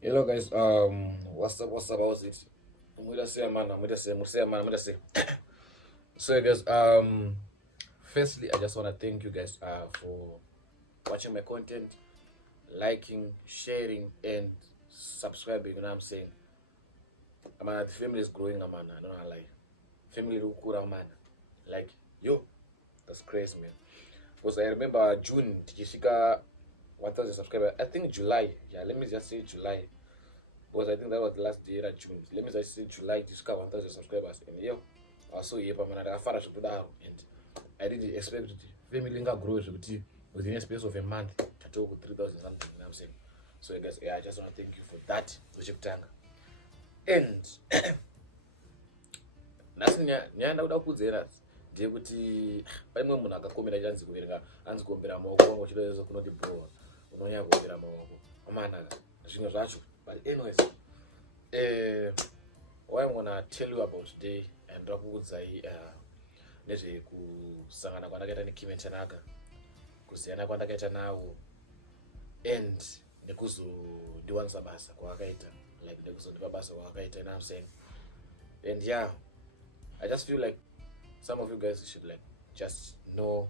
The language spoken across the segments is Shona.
Hello guys, what's up, how's it? Muda say man, muda say. So guys, firstly I just wanna thank you guys for watching my content, liking, sharing and subscribing, you know what I'm saying? Man, the family is growing, man, I don't know lie. Family Rukura man. Like yo, that's crazy man. Because I remember June, Tikishika 1000 subscribers. I think July. Yeah, let me just say July. Because I think that was the last year at June. Let me just say July to score 1000 subscribers. And yeah, I was so happy, man. I found out and I didn't expect it. Family grows within a space of a month to talk with 3000 something, you know what I'm saying? So I guess yeah, I just want to thank you for that, Tanaka. And nhasi nyanda kudzera ndeyekuti paimwe munhu akakomera chanzi kuverenga anzi kuombera maoko wangu chidoezo kunoti bro unonyanya kuombera maoko amanaka zvimwe zvacho. But anyways, what I'm gonna tell you about today and ndakuudzai nezvekusangana kwandakaita neKim and Tanaka, kusiyana kwandakaita nawo and nekuzondiwanisa basa kwakaita, like nekuzondipa basa kwakaita, you know what I'm saying? And yeah, I just feel like some of you guys should like just know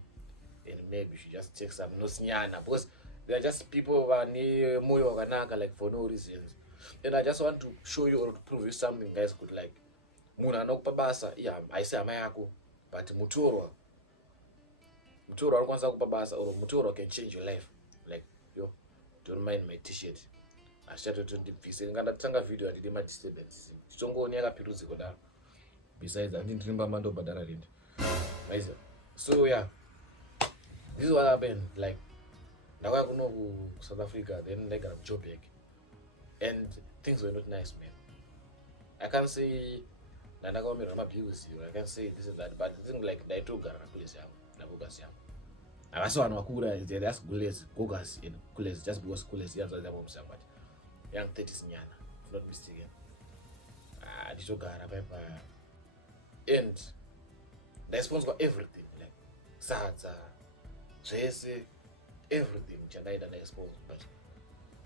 and maybe you should just take some nosinyana because they're just people who are near moyo wakanaka like for no reasons. And I just want to show you or to prove you something guys could like munhu anokupa basa yeah aisi hama yako but mutorwa anokwanisa kupa basa or mutorwa can change your life. Like yo, don't mind my t-shirt asichatotondibvise ngandatanga video handidi madisturbances titongooni yakapirudzi kudaro. Besides handindirimba mandobhadhara rent. So yeah, this is what happened. Like ndakauya kuno South Africa, then ndagara kuJoburg and things were not nice man. I can't say ndandakaomerwa mabhiusi, I can't say this is that, but the thing like ndaitogara nakulesi yangu nabogasi yangu havasi vanhu vakura, that's kulesi gogas in kulesi just because kulesi yanzvazabomusa but young 30s nyana if not mistaken. Nditogara paipa and ndaisponzwa everything like sadza zvese everything chandaita ndaisponzwa, but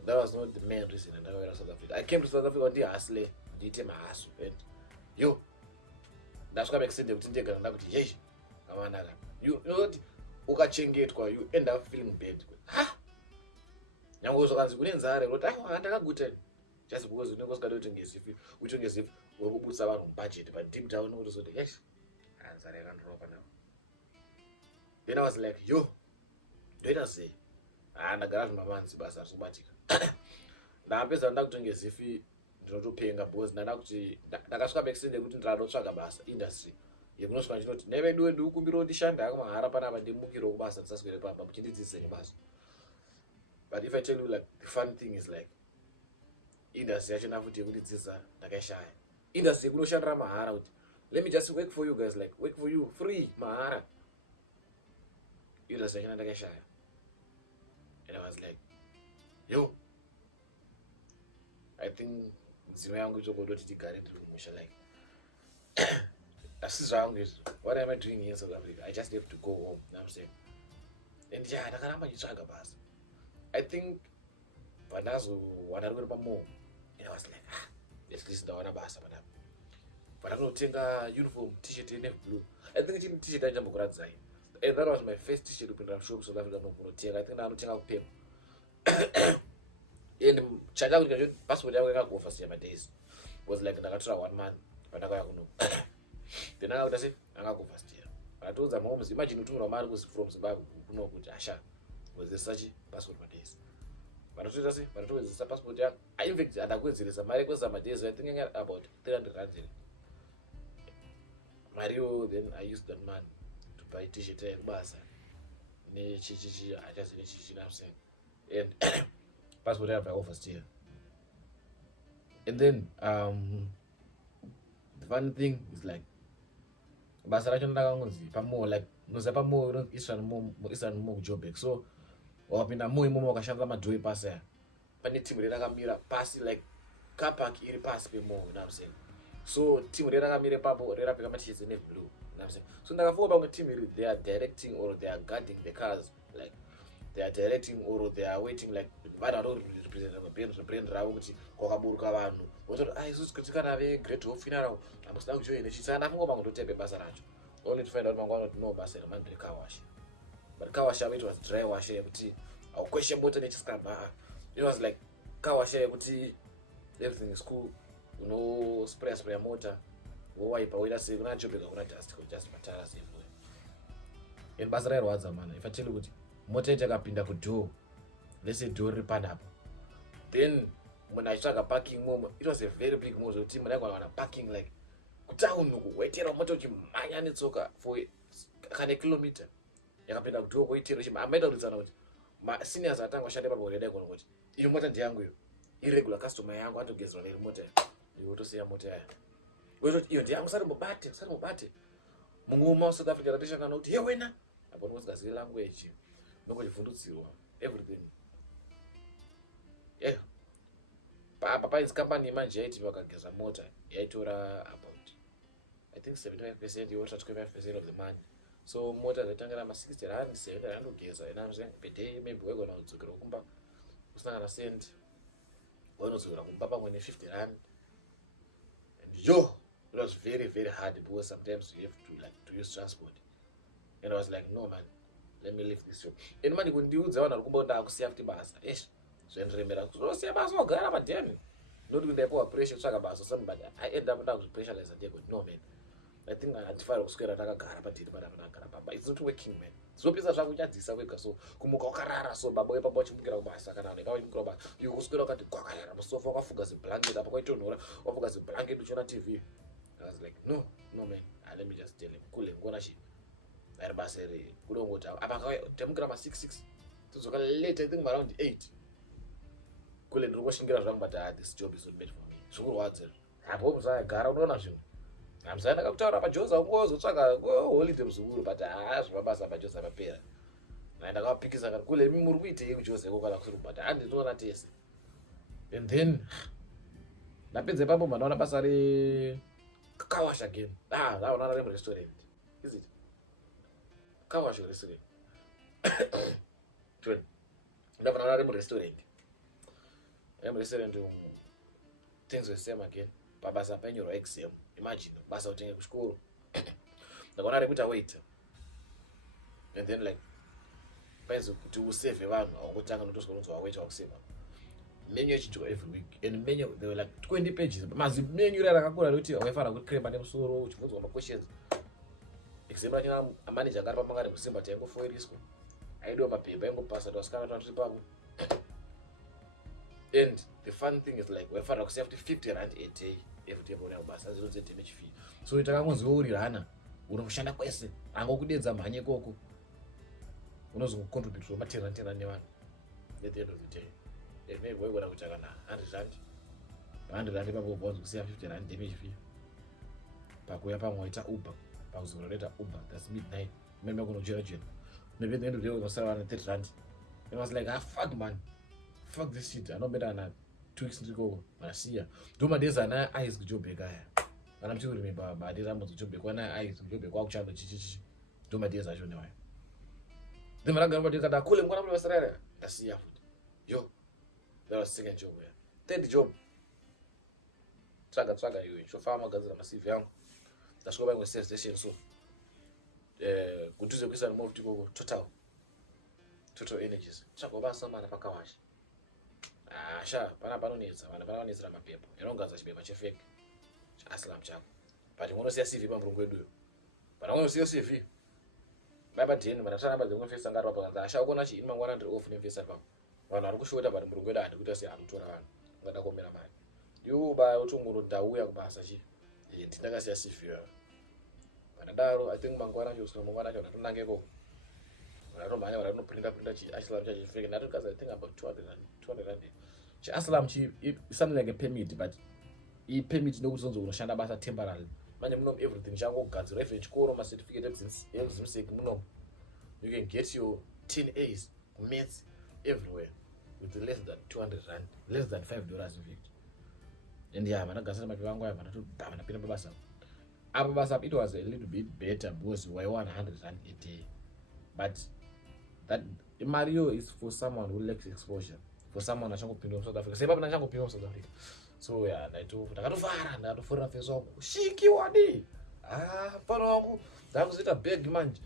that was not the main reason ndakauya South Africa. I came to South Africa ndihasle ndiite mahasu and yo ndasvika paextende kuti ndegara ndakuti hey amanaka you know what ukachengetwa you end up feeling bad. Nyange zvakanzi kune nzara kuti ndakaguta just because unenge usikati utongezifi wekubudisa vanhu mubudget but deep down unotozoti yes nzara yakandiropa nawo. Then I was like yo ndoita sei ndagara zvimamanzi basa hazvikubatika. Ndapedza ndakutongezifi ndinotopenga because ndada kuti ndakasvika paextende kuti ndinotsvaga basa industry yekunosvika ndinoti nevedu ndikukumbira ndishanda hako mahara panapa ndimukiro kubasa ndisaswere pamba muchindidzidzise nebasa. But if I tell you like the fun thing is like industry yachona futi yekudzidzisa ndakaishaya. Industry yekunoshandira mahara kuti let me just work for you guys, like work for you free mahara. Industry yachona ndakaishaya and I was like yo I think nzima yangu ichokodoti tigare tiri kumusha like asi zvangu izvo. What am I doing here in South Africa? I just have to go home, you know what I'm saying? And yeah, ndakaramba ndichitsvaga basa. I think pandazowana rimwe pamoo and I was like at least ndawana basa panapa. Pandanotenga uniform t-shirt navy blue. I think chini t-shirt andichambokuradzai and that was my first t-shirt kupinda mushop South Africa nokunotenga. I think ndanotenga kupepa and chandakuita cho passport yangu yakagofa siyama days was like ndakatora 1 month pandakauya kuno. Then akakuita se angagofa still akatoudza mahomes imagine utumira mari from Zimbabwe kuno kuti asha was there such passport madays vanatoita se vanatowedzesa passport yangu. In fact adakuwedzeresa mari kweza madays I think about 300 rand mariyo. Then I used that man to buy t-shirt yekubasa nechichichi achazi nechichi namseng and passport yangu yakagofa still. And then the funny thing is like basa racho ndakangonzi pamo like noza pamo Eastern Mo kuJoburg. So wakapinda mo imomo wakashandisa madhoo epasi aya pane timu rakamira pasi like car park iri pasi pemo, you know what I'm saying? So timu rakamira papo rakapfeka matishirts navy blue, you know what I'm saying? So ndakafunga pamwe timu iri they are directing or they are guarding the cars, like they are directing or they are waiting like vanhu vari brand ravo kuti kwakaburuka vanhu wototi isusu kuti kana veGreat Hope Funeral hamusina kujoine chisana afungoma kundotepe basa racho only to find out mangwana kuti no basa remandiri car wash but car wash it was dry wash yekuti aukweshe mota nechiscrub it was like car wash yekuti everything is cool spray mota wowipa woita sei kuna jobeka kuna dust just matara safe and basa rairwadza mana if I tell you kuti mota itakapinda kudoor let's say door riri panapo then munhu achitsvaga parking momo it was a very big move zvokuti munhu aigona wana parking like kutown kuwaitira mota uchimhanya netsoka for kana kilomita yakapinda kudoor koitira uchimhamaita kuridzana kuti maseniors atanga ashande papo reda igona kuti iyo mota ndiyangu iyo irregular customer yangu atogezwa neri mota yotosiya mota yayo wototi iyo ndiyangu sari mubate mumwe muSouth Africa ratishakana kuti wena apo ndingozigazivi language nongochivhundutsirwa everything apa painzi company manje yaiti vakageza mota yaitora about I think 75% yotra 25% of the money so mota dzaitangira ma60 rand 70 rand kugeza enamze per day maybe waigona kudzokera kumba usangana cent wanodzokera kumba pamwe ne50 rand and it was very very hard because sometimes you have to use transport and I was like no man let me leave this job and manje kundiudza vanhu vari kumba ndakusiya kuti basa zvendiremera kuzosiya basa wagara padheni not kuti ndaipiwa pressure kutsvaga basa somebody I end up ndakupressurize ndekuti no man I think handifanira kuswera takagara padheni panapa ndagara baba it's not working man zvinopisa zvangu uchadzisa wega so kumuka wakarara so baba wepamba uchimukira kubasa kana vanhu ikawachimukira kubasa iwe kuswera wakati kwakarara musofa wakafuga ziblanket apa kwaitonhora wafuga ziblanket uchiona TV I was like no man let me just tell him kule ngona shi ari basa iri kulongoti apa tamukira ma66 tudzoka late I think around 8 kule ndiri kushingira zvangu but this job is not made for me zvokurwadza apo musagara unoona zvinhu hamsai ndakakutaura pajoza ungozotsvaga holiday muzukuru but zvemabasa pajoza papera ndakavapikisa kati kule imi muri kuitei kujoza iko kana kusiri but handinoona tese and then ndapedza ipapo mandaona basa rekawasha again ndaonana remurestaurant is it kawasha restaurant ndabvanaona remurestaurant things were same again pabasa penyorwa exam imagine basa utenge kuchikoro ndakaona rekuita waiter and then like paizi kuti usave vanhu aungotanga notosvika unonzi wawaiter wakuseva menu yachiitwa every week and menu they were like 20 pages mazi menu raya rakakura rekuti waifanira kukremba nemusoro uchibvunzwa maquestions exam rachina manager akari pamangari musimba taingofoiriswa aidiwa mapepa aingopasa tawasikana tiri papo and the fun thing is like waifanira kuseva kuti 50 rand a day every day paunea kubasa zvinonzi damage fee so takangonziwaurirana unoshanda kwese angokudedza mhanye ikoko unozokucontributira matenatena nevanhu at the end of the day maybe waigona kuita kana 100 rand ipapo ubva kusiya 50 rand damage fee pakuya pamwe waita uber pakuzogona kuita uber that's midnight maybe kunochera maybe at the end of the day unosara vana 30 rand and I was like fuck man fuck this shit anombenda na 2 weeks ndikoko masiya ndomadezi ana aizi kujobheka aya kana mti remember madezi amodzi kujobheka ana aizi kujobheka kwakuchando chichichi ndomadezi acho newayo then maragara madezi kada kule mwana mwana basarara ndasiya futi that was second job third job tsvaga iwe chofamba magadzira masivi yangu ndasvika paimwe service station so kudhuze kuisa remove tikoko total energies tsvaga basa mana pakawasha pana panonetsa vanhu panonetsera mapepa inongaza chipepa chefake chaaslam chako but unosiya CV pamurungu weduyo pana unosiya CV baba dheni mana tana badze kunofesa ngari papo kanza asha ukona chi mangwana ndiri off nemfesa papo vanhu vari kushota but murungu wedu handikuita sei anotora vanhu ngada kuombera mari yuba utunguru ndauya kubasa chi ndakasiya CV yayo vanadaro I think mangwana chosina mangwana chacho ndatonangeko vanatomhanya vanatonoprinta chi aslam chacho chefake ndatogaza I think about 200 rand chiaslam something like a permit but permit nokuti zonzo unoshanda basa temporarily manje munomu everything changogadzirwa even chikoro macertificate examsec munomu you can get your 10 A's maths everywhere with less than 200 rand less than $5 in fact and vanagadzira mapepa angu aya vanapinda pabasa apa basa it was a little bit better because waiwana 100 rand a day but that Mario is for someone who lacks exposure for someone achangopinda muSouth Africa. Sei papina achangopinda muSouth Africa. So yeah, ndakatofara ndakatofurira face wangu. Shiki wadi. Pano wangu ndakuzoita bag manje.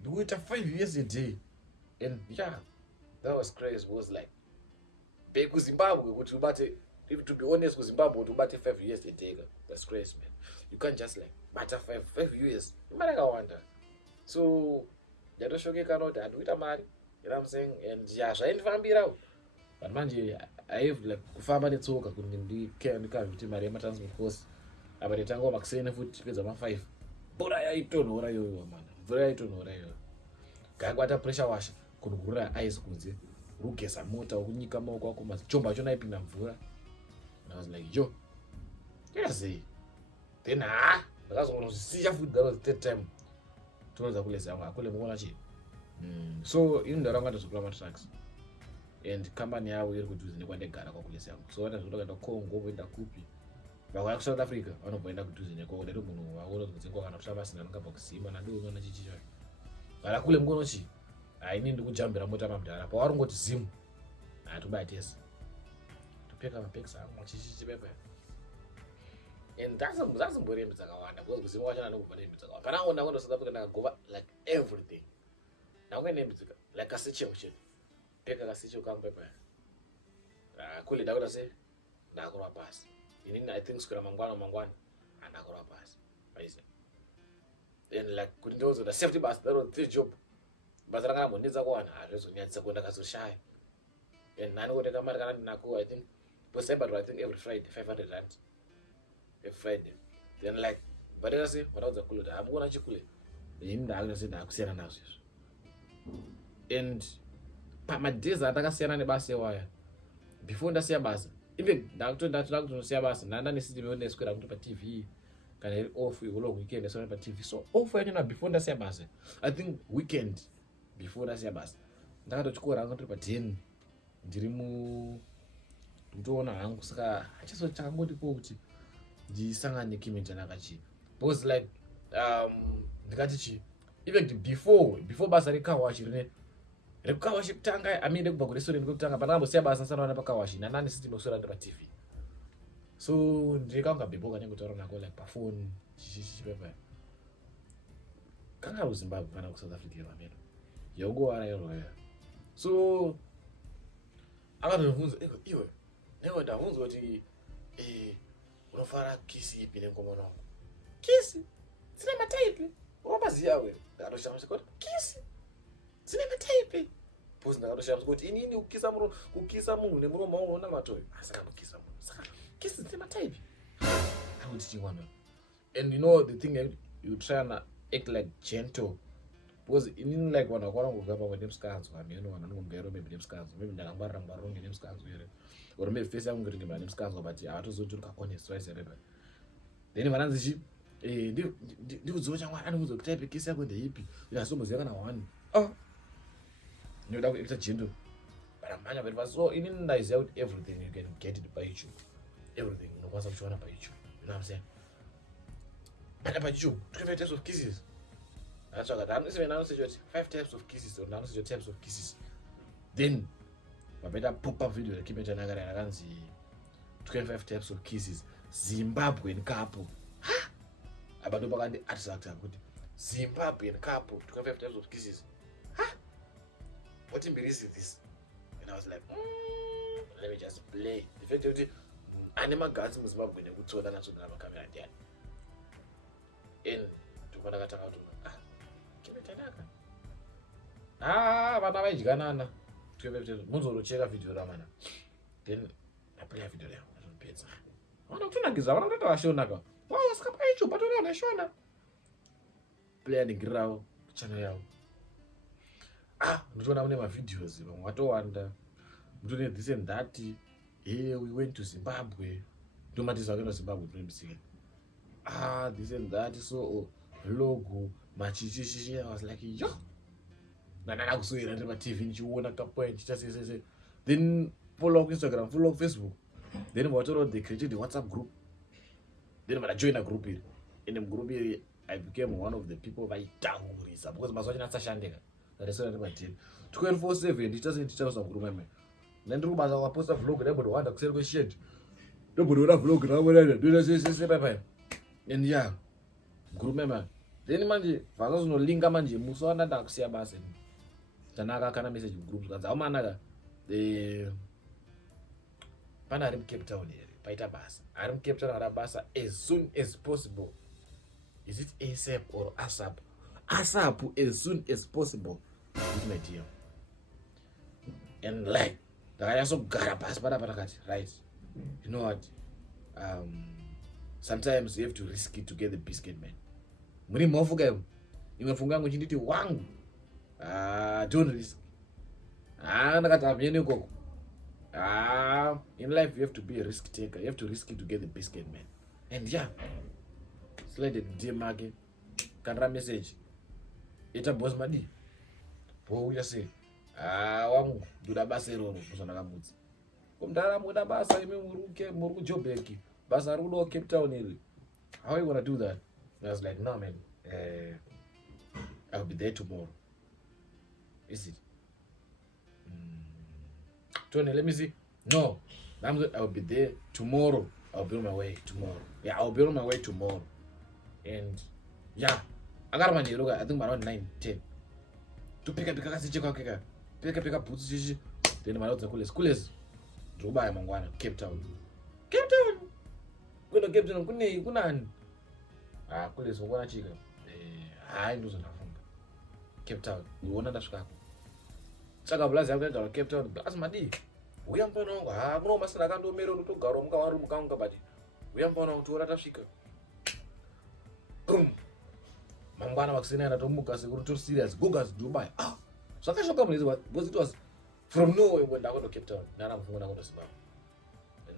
Ndikuita 5 years a day. And yeah, that was crazy. It was like big Zimbabwe, which ubate, if to be honest with Zimbabwe, would ubate 5 years a day. That's crazy, man. You can't just like matter 5 years. You might wonder. So I don't show you cannot do it a man. You know what I'm saying? And yeah, so I ain't family out. But man, I have like family talk. I couldn't do care and carry with my remittance course. About the tango maxine foot because I'm 5. But I don't know what I owe, man. Very don't know what I owe. Gagwata pressure wash. Kunugura ice kunze. Rugesa mota ukunyika maoko ako machomba chona ipinda mvura. And I was like, yo. Yes. Then ndakazongosiya futhi that was the third time. Tonoza kule sanga kule muona chi. So in the ranga to trucks. And company yawo iri kuduze nekwandegara kwa kule sanga. So wanda zvotokaenda Congo voenda kupi. Vakauya kuSouth Africa vanomboenda kuduze nekoko nero munhu waona kuti nzengo kana kushamba sina ngamba kusima nando unoona chichi chacho. Kana kule mukono chi. Haini ndikujambira mota pamdara. Pa warongoti zimu. Atubatesa. Topeka mapeksa machichi pepe. And that's mborembe dzakawanda because kuzimu kwachana nokubva nembe dzakawanda. Panaona kwenda South Africa ndakagova like everything. Nakwenda nembe dzika like kasichewo chete. Peka kasichewo kangu pepe. Kule ndakwenda se ndakurwa basa. Inini I think sikura mangwana andakurwa basa. Baize. Then like kuti ndozo the safety bus that was the job. Basa ranga mondedza kuwana hazvizonyadzisa kuenda kazoshaya. And nani kuteka mari kana ndinako I think was I think every Friday 500 rand. Every Friday. Then like but I say what was kule I'm gonna chikule. Inini ndakuita se ndakusiyana nazvo izvo. And pamadhezi atakasiyana nebasa ewaya before ndasiya basa even ndakutosiya basa ndanda nesiti ndeswera kuti paTV kana iri off long weekend ndeswera paTV so off yacho before ndasiya basa I think weekend before ndasiya basa ndakatochikora anga tiri pa10 ndiri nditoona hangu saka chakangoti kuti ndisangane Kimi Tanaka chi because like ndikati chi even before basa rekawashi rine rekukawashi kutanga amire kubva kurestorant kwekutanga pandakambosiya basa nsanawana pakawashi nanani siti noswera ndi paTV so ndikanga bhebhoka nyangutaura nako like pafoni chichipepa kanga kuZimbabwe kana kuSouth Africa pamene yongowara iroya so akatobvunza iwe newe ndabvunzwa kuti unofara kisi ipi nenkomana wangu kisi dzine mataipi wamaziya we ndakatoshamisa kuti kisi dzine mataipi bhozi ndakatoshamisa kuti inini kukisa munhu nemuromo wangu unoona matoyo asi akambokisa munhu saka kisi dzine mataipi akuti chingwana. And you know the thing you try and act like gentle because inini like vanhu vakwarangogara pamwe nemusikanzwa ameno vanhu vanongomgairo maybe nemusikanzwa maybe ndakangwarira ngwaronge nemusikanzwa here or maybe face yangu ngiringimira nemusikanzwa but havatozoti uri kahonest right here then vananzichi ndikudziwa chamwari anikuudza kuti type kesi yako ndeipi yasomoziva kana one ndinoda kuacta gentle but amhanya very fast so inini ndaiziva kuti everything you can get it by YouTube everything unokwanisa kuchiwana by YouTube you know what I'm saying but by YouTube 25 types of kisses that's what I'm saying. Now 5 types of kisses or now types of kisses then mabeta pop up video Kimi Tanaka yakanzi 25 types of kisses Zimbabwean couple abantu bakandi attract kuti Zimbabwean couple 25 types of kisses what in is this and I was like let me just play the fact that anima guns muZimbabwe nekutsoda natsodana makamera ndiani in tumanakataka kuti Kimi Tanaka vana vaidyanana muzorocheka video ramana then aplaya video yangu ndinopedza vana kutonagiza vana kutoita vashonaka wasika paicho patoriwa neshona playa ndingirirawo channel yavo ndotoona mune mavideos vamwe watowanda mutone this and that we went to Zimbabwe ndomatiza kuenda Zimbabwe tunemisiken this and that so logo machichichichi I was like yo nandada kuswera ndi paTV nichiona kapoint chitasese then follow Instagram follow Facebook then watoro they created a WhatsApp group then I joined a group in the group I became one of the people vaitangurisa because mazuva achina tsashandeka restaurant by 10 24/7 ndichazinditaurisa mukuru meme nendiri kubasa waposta vlog ndaimbodowanda kuseri kweshed ndobodora vlog ramonana ndonasesese paipai and yeah mukuru meme then manje vazazvinolinga manje musi wandanda kusiya basa Tanaka kana message mugroup kanzi aumanaka pana ari muCape Town here paita basa ari muCape Town ara basa as soon as possible. Is it ASAP or ASAP? ASAP as soon as possible is my deal. And like ndakanyasogara pasi panakati right, you know what, sometimes you have to risk it to get the biscuit, man. Muri mwafuka ivo imwe funga yangu chinditi wangu don't risk. Ndakati amyeni ikoko. In life you have to be a risk taker. You have to risk it to get the biscuit, man. And yeah, slide the DM again. Kanra message. Ita boss madi. Po uya say. Wangu duda basa iroro kusonaka mudzi. Kumdara muda basa ime muruku Jobeki. Basa rudo Cape Town ili. How you gonna do that? I was like, no man. I'll be there tomorrow. Is it? Tony, let me see. No, I'll be there tomorrow. I'll be on my way tomorrow. Yeah, I'll be on my way tomorrow. And yeah, I got my look. I think around 9-10. To pick up boots. Then my other coolest. Dubai mangwana, Cape Town. Cape Town. Kuna Cape Town kuna. Coolest mangwana chika. Ndozo nafunga. Cape Town. Uona ndashuka. Saka blazi yakuenda Cape Town. Blazi madi. Uyambona kuno masina kandomero ndotogara mukawaru mukanga bati. Uyambona kutora tasvika. Mangwana vakusina ndatomuka sekuru to serious gogas Dubai. Zvakashoka munezi because it was from nowhere when I went to Cape Town. Nana mfunga nakondo Zimbabwe.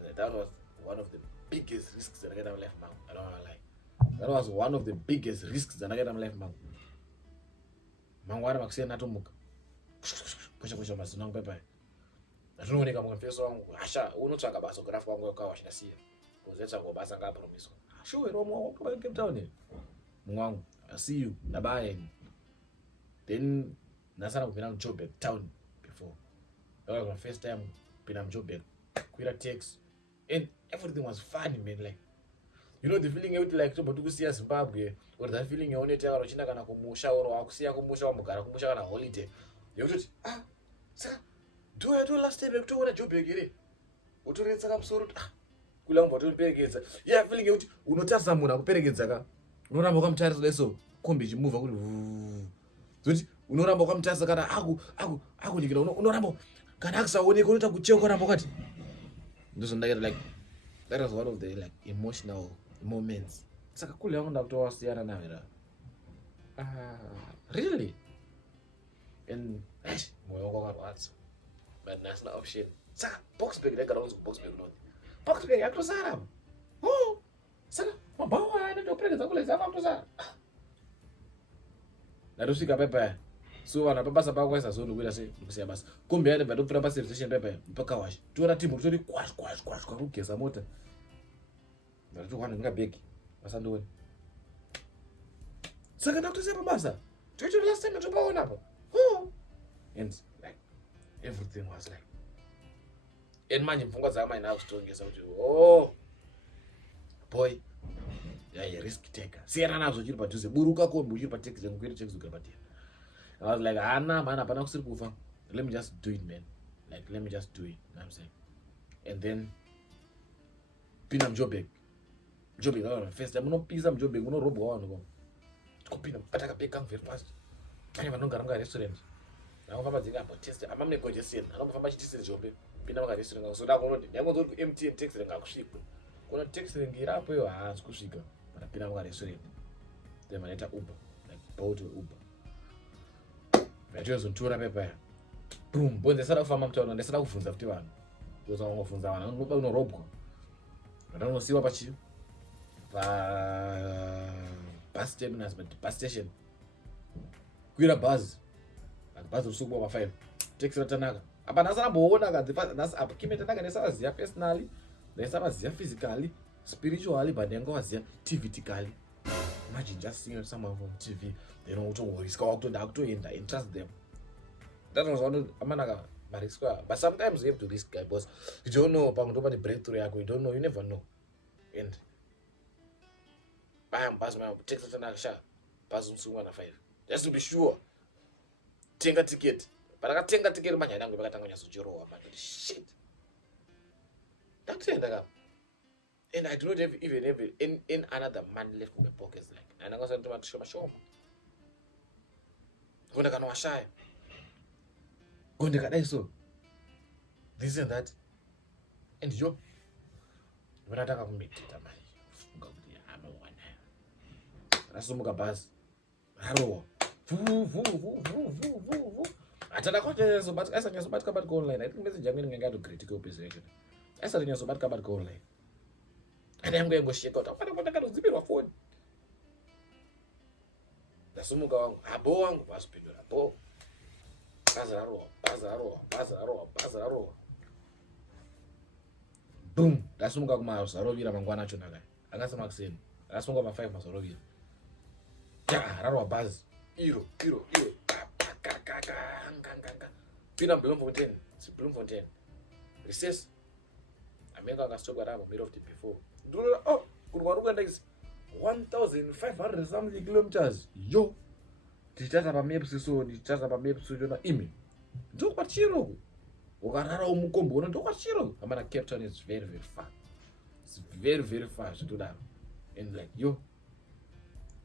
And that was one of the biggest risks that I get in my life, man. I don't know, like that was one of the biggest risks that I get in my life, man. Mangwana vakusina ndatomuka. Kusha masina ngepai. Ndinooneka mumfeso wangu asha unotsvaka basa grafu wangu yakawa chinasiya kuzetsa kwa basa ngapromiswa sure romo kwa Cape Town mwangu I see you nabaye then nasana kupina mjobe town before that was my first time kupina mjobe kwira taxi and everything was funny, man. Like, you know the feeling out like to kusiya Zimbabwe or that feeling you only tell uchinda kana kumusha or wakusiya kumusha wamugara kumusha kana holiday you just saka do I do last time to job here? Utoretsa kamusoro kula mva toperekedza. Yeah, feeling kuti unotasa munhu akuperekedza ka. Unoramba kwamutarisa leso kombi chimuva kuti zoti unoramba kwamutarisa kana akunikira unoramba kana akusaoneka unoita kucheuka ramba kwati. Ndozo ndakati like that was one of the like emotional moments. Saka kule yakunda kutowasiyana nayo. Really? And moyo wakarwadza. But that's not option. Saka boxbag like around boxbag not. Boxbag yakutosara. Saka mabawa anotoperekedza kule zama kutosara. Narusvika pepa. So vana pabasa pakwaisa so ndokuita sei ndikusiya basa. Kombi yade badopfura pa service station pepa mpaka washi. Toona timu tori kwash kugeza mota. Ndatowana ngabegi. Basa ndoni. Saka ndakutosiya pabasa. Toito last time topaona apa. And like everything was like and manje mfungwa dzama ina kutongeza kuti boy yeah risk taker siyana nazo chiri padhuze buruka kombi uchiri pa taxi ngekuita taxi ukira patia. I was like man apana kusiri kufa, let me just do it, man. Like let me just do it, you know what I'm saying. And then pina mjobek no first time unopisa mjobek unorobwa vanhu ko tikopina pataka beka very fast pane vanogara nga restaurant nakufamba dzinga apo test amamne congestion anofamba chitisi jobe pinda maka restaurant so ndakonoti nyangonzo ku MTN taxi ngakusvika kuna taxi ngirapo yo haasi kusvika pana pinda maka restaurant then manaita Uber like Bolt or Uber vachozontora pepa boom bonze sara kufamba mutaona ndesara kuvunza kuti vanhu ndoza ngofunza vanhu unopa unorobwa vanosiwa pachi bus terminus but bus station kuira bus bus usuku wa 5 taxi ratanaka apa nasara boona kadzi nasa apa kimetanaka nesara zia personally nesara zia physically spiritually but dengo zia tvically. Imagine just seeing someone from TV, they know to worry, scout to doctor and trust them. That was one amanaka risk. But sometimes you have to risk, guy, because you don't know about the breakthrough. You don't know. You never know. And bam, bas my takes it an sha, bas 5. Just to be sure. Take a ticket. But I take a ticket. Man, I don't go back to Sujiro. Shit. That's it. And I do not have even have in another man left in my pockets. Like, and I was going to show my show. Go to Kano Shai. Go to Kadaiso. This and that. And you. When I talk about me, I'm a one. That's the Mugabaz. Hello. I tell you, so but as I was about go online, I think message I'm going to critical position. As I was about go online. And I'm going to go shake out. I'm going to zip it phone. That's the Muga. Abo, was people. Abo. Bazaro. Boom. That's Muga Mouse. I roll you among one action. I got some accent. That's one of my 5 months. I roll you. Yeah, Raro Baz. Euro. Pina Bloemfontein. It's Bloemfontein. Recess. I make a stock around mid of the before. Oh, good one is 1,500 something kilometers. Yo. Tichata pa maps so tichata pa maps so jona imi. Ndo kwachiro. Ukarara umukombo ndo kwachiro. Amana Cape Town is very far. It's very far to do that. And like yo.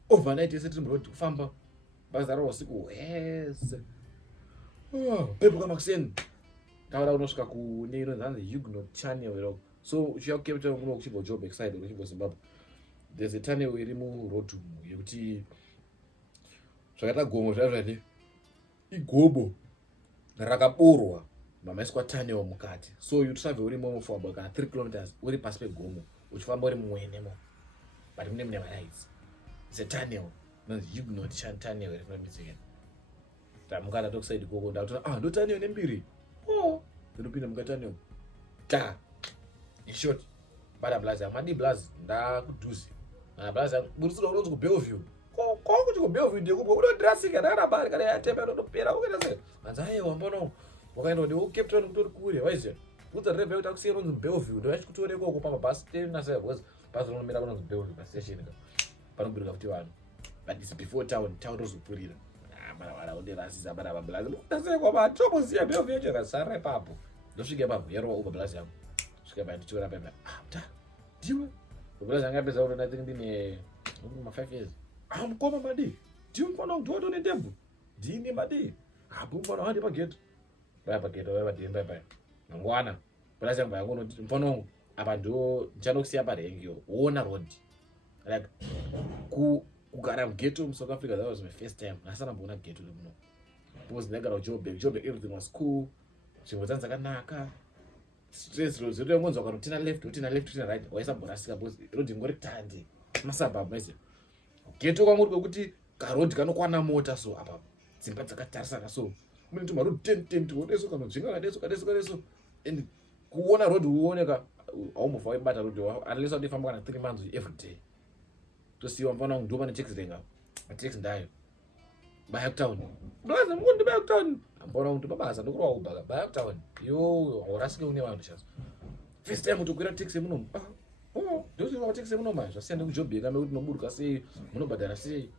Overnight is sitting road to famba. Bazaro usiku yes. Oh, pepo kama kuseni. Tawa unoshuka ku nero zanze Huguenot channel wero. So if you have Cape Town kuno kuchibo job excited kuchibo Zimbabwe. There's a channel iri mu road yekuti zvakaita gomo zvazvati igobo rakaborwa mamaiswa channel mukati. So you travel uri momo for about 3 kilometers uri pasi pegomo uchifamba uri mumwenemo. But mune mune rights. It's a channel. No, Huguenot channel iri kunomitsika. Tamukana tokuside gogo ndauta ndo channel nembiri. Oh, ndinopinda mukachannel. Ta. In short, bada blaza mandi blaza ndakudhuze. Na blaza burisiro unonzi ku Bellevue. Ko kuti ku Bellevue ndikupo unodressika ndakarabari kana yatemba ndopera ukaita sei. Manza aiwa mbono. Wakaenda ndi Cape Town kutori kure, waize. Bvunza driver kuti akusiya unonzi Bellevue ndo achikutoone koko pa bus station na sai because bus rinomira unonzi Bellevue bus station ka. Panobirika kuti vanhu. But it's before town rozopurira. Mara undi rasiza bada blaza. Ndasei kwa matobo siya Bellevue yacho kasara ipapo. Ndosvika ipapo yaro uba blaza yangu. Swika pa ndichora pepa. Ta. Diwe. Blaza yanga pesa uno ndati ndine ma 5 years. Mkoma madi. Diwe mfano ndo ne tempo. Dini madi. Mfano hadi pa gate. Baya pa gate baya dimba baya. Ngwana. Blaza yanga yangu mfano apa ndo ndichanokusiya pa rengio. Ona road. Like kugara mughetto mu South Africa, that was my first time. Asana mbona ghetto muno. Because ndagara Joburg everything was cool. Chinhu dzakanaka. Stress roads zero ngonzo kana tina left right. Waisabhorasika because road ingori tandi. Masababa mese. Ghetto kwamuri kwekuti ka road kanokwana mota so apa dzimba dzakatarisana so. Mune tuma road 10 wodeso kana dzinga kadeso. And kuona road uoneka aumofa ibata road unless undifamba kana 3 months every day. To see one phone ndo bana taxi renga. Taxi ndayo. Back town. Blaza mundi back town. Ambona muntu babasa ndokura ubaga back town. Yo, orasike une vanhu chazo. First time utokwira taxi muno. Ndozi wa taxi muno manje. Asiyanda kujob kame kuti noburuka sei, munobhadhara sei.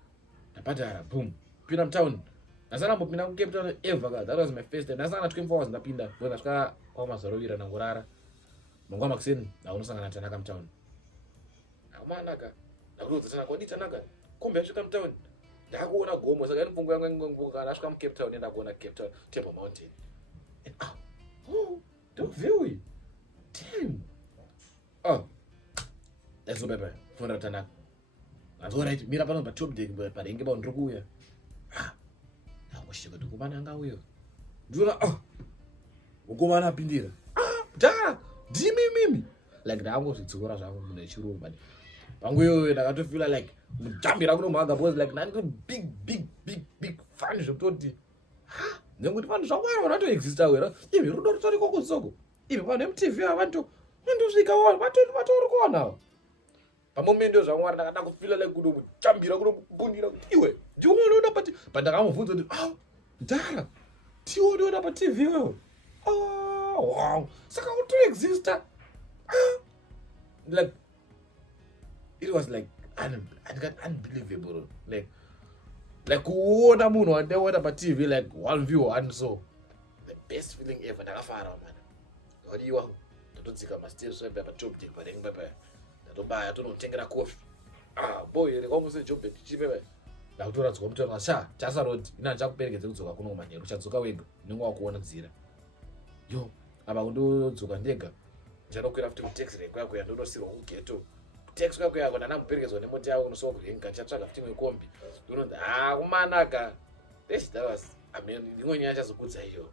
Ndabhadhara boom. Pina town. Nasana mbopinda ku Cape Town ever. That was my first time. Nasana 24 hours ndapinda. Bona svika kwa mazorovira nangorara. Mangwa makuseni na unosangana Tanaka town. Amanaka. Akuti Tanaka ndi Tanaka. Kombe asvika town. Ndakuona gomo saka inofungo yangu kana asvika mu Cape Town ndakuona Cape Town Table Mountain. And don't view it. Damn. That's baba. Fona Tanaka. That's all right. Mira pano pa top deck pa renge ba ndrokuya. Akushika tukumana anga uyo. Ndura ukumana apindira. Da. Dimi mimi. Like ndango zvitsokora zvangu mune chirungu bani. Panguyo ndakatofila like mujambira kuno mwaga because like nani big fan zvekutoti nekuti vanhu zvawara vanoto exista wera ivi rudo rutori kokuzoko ivi vanhu MTV avantu vandosvika wani vatori kuona pamomendo zvamwari ndakada kufila like kuno mujambira kuno mubundira kuti iwe ndiunoona but ndakamubvunza kuti ndara tiona pa TV wewe. Wow. Saka to exist. Like it was like unbelievable. Like kuona munhu wandaona pa TV like 1v1 so the best feeling ever. Ndakafara man. Wadiwa totodzika ma steps pa top deck pa denga pa. Ndotobaya tonotengera coffee. Boy rekomuse job tichipepe. Ndakutora dzwa mutoro sha chasa road ina chakuperekedza kudzoka kuno manheru chadzoka wega ningo wakuona nzira. Yo aba kundodzoka ndega. Ndinokwira futi taxi rank yako yandodosirwa kugeto. Taxi yako yako ndanamuperekedzwa nemoti yawo unosoka kurenga chatsvaga futi mwekombi. Ndinonzi kumanaka. That was ndingonya chazokudza iyo.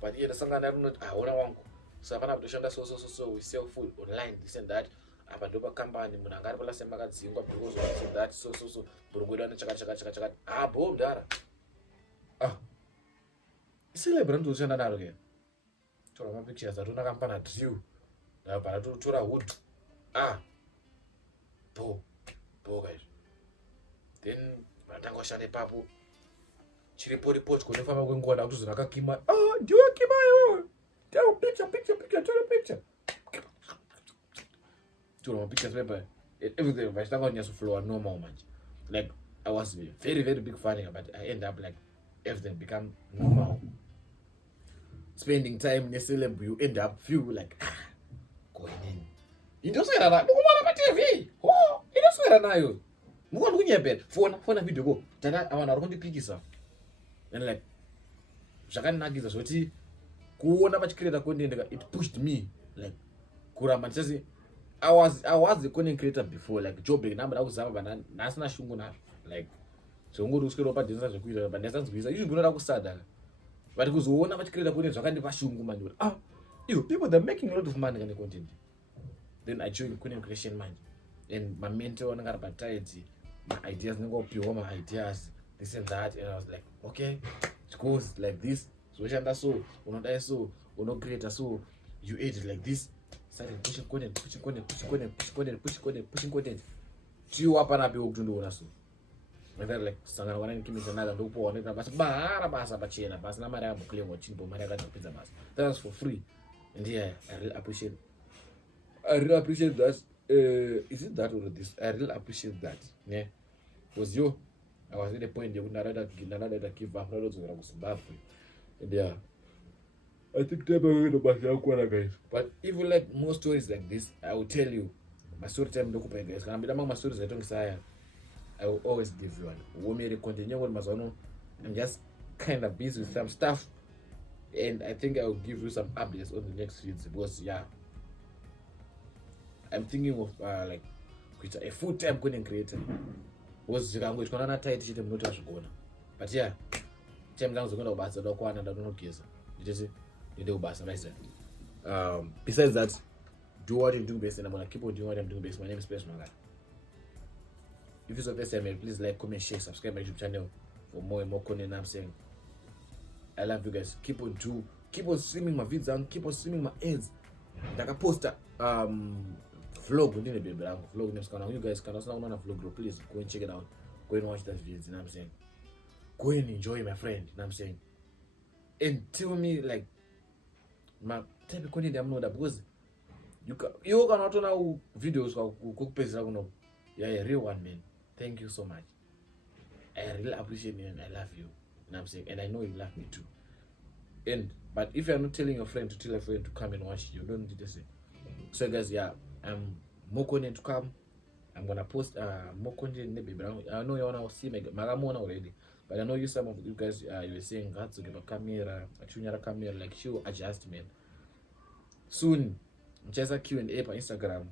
But iye ndasangana runoti ona wangu. So hapana kutoshanda so we sell food online this and that. Apa ndo pa company munhu angari pala semakadzingwa because of that so burungwedu ane chakati bo mdara celebrate ndoshanda naro ke tora ma pictures atona kampana drew na para tora wood bo guys then matanga shande papo chiri report kunofamba kwenguwa ndakutozona kakima ndiwe kima yo tora picture my pictures paper everything but I was flow normal man. Like I was very big fan but I end up like everything become normal. Spending time in a celeb you end up feel like going in. Indoswera na kumona pa TV. Indoswera nayo. Mukona kunyepeta phone video go. Tana awana rokundipikisa. And like zvakanakisa zvoti kuona pachicreator content it pushed me like kuramba ndichasi I was a content creator before like job number akuzama bana nasina shungu na like so ngori usikero pa dance zvekuita but ndasanzwisa izvi nginoda kusada but kuzoona pachicreator content zvakandipa shungu manje people they're making a lot of money on the content. Then I joined content creation man and my mentor on ngara tight my ideas ningo piwa my ideas this and that and I was like okay it goes like this so shanda so unodai so uno creator so you edit like this. Started pushing content. Tiyo apa napi okutundoona so. And then like sangana wana nikimisa nada ndokupo neta basa pachena basa na mari ambuklemo chimbo mari akatopinza basa. That was for free. And yeah, I really appreciate that. Is it that or this? I really appreciate that. Yeah. Because I was at the point where I give up to Zimbabwe. And yeah. I think guys. But if you like more stories like this, I will tell you. My story time guys. My stories I will always give you one. I'm just kind of busy with some stuff. And I think I will give you some updates on the next feeds because yeah. I'm thinking of like a full-time content creator. Because you can go to tight shit not but yeah. Time down to go to basa dokwana ndanonokiza. You do basa myself. Besides that, do what you do best and I'm gonna keep on doing what I'm doing best. My name is Pesman. If it's the first time, please like, comment, share, subscribe my YouTube channel for more and more content. I'm saying I love you guys. Keep on streaming my videos and keep on streaming my ads. Like a poster vlog within the baby vlog names can you guys can also on a vlog group. Please go and check it out. Go and watch that videos, you know what I'm saying? Go and enjoy my friend, you know what I'm saying? And tell me like my type of content I'm not that because you cannot know videos cook pages yeah, real one man. Thank you so much. I really appreciate you and I love you. You know what I'm saying? And I know you love me too. But if you're not telling your friend to tell a friend to come and watch you, don't need to say. So guys, yeah, more content to come. I'm gonna post more content in the baby. I know you wanna see my magamona already. But I know some of you guys you were saying got to give a camera, a camera like show adjustment. Soon, just a Q&A on Instagram.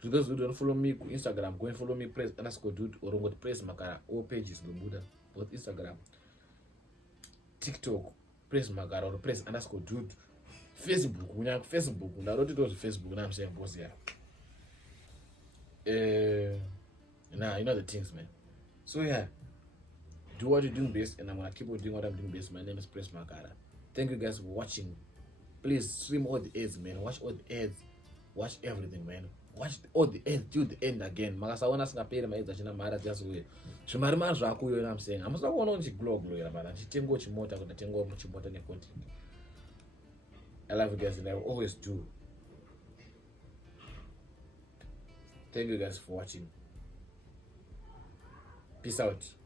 To those who don't follow me on Instagram, go and follow me press_dude or what press makara all pages Lumbuda, both Instagram, TikTok, press makara or press_dude, Facebook, when I'm Facebook, when I wrote it was Facebook, and I'm saying boss now you know the things, man. So yeah, do what you're doing best, and I'm gonna keep on doing what I'm doing best. My name is Press Makara. Thank you guys for watching. Please stream all the ads, man. Watch all the ads. watch everything, man. Watch all the end till the end again. Makasaona singaperi maedza china mara dzazouya zvimari mari zvakuyo. I'm saying hamusa kuona uchiglow bana chitengo chimota kuti tengo chimota necontent. I love you guys and I will always do. Thank you guys for watching. Peace out.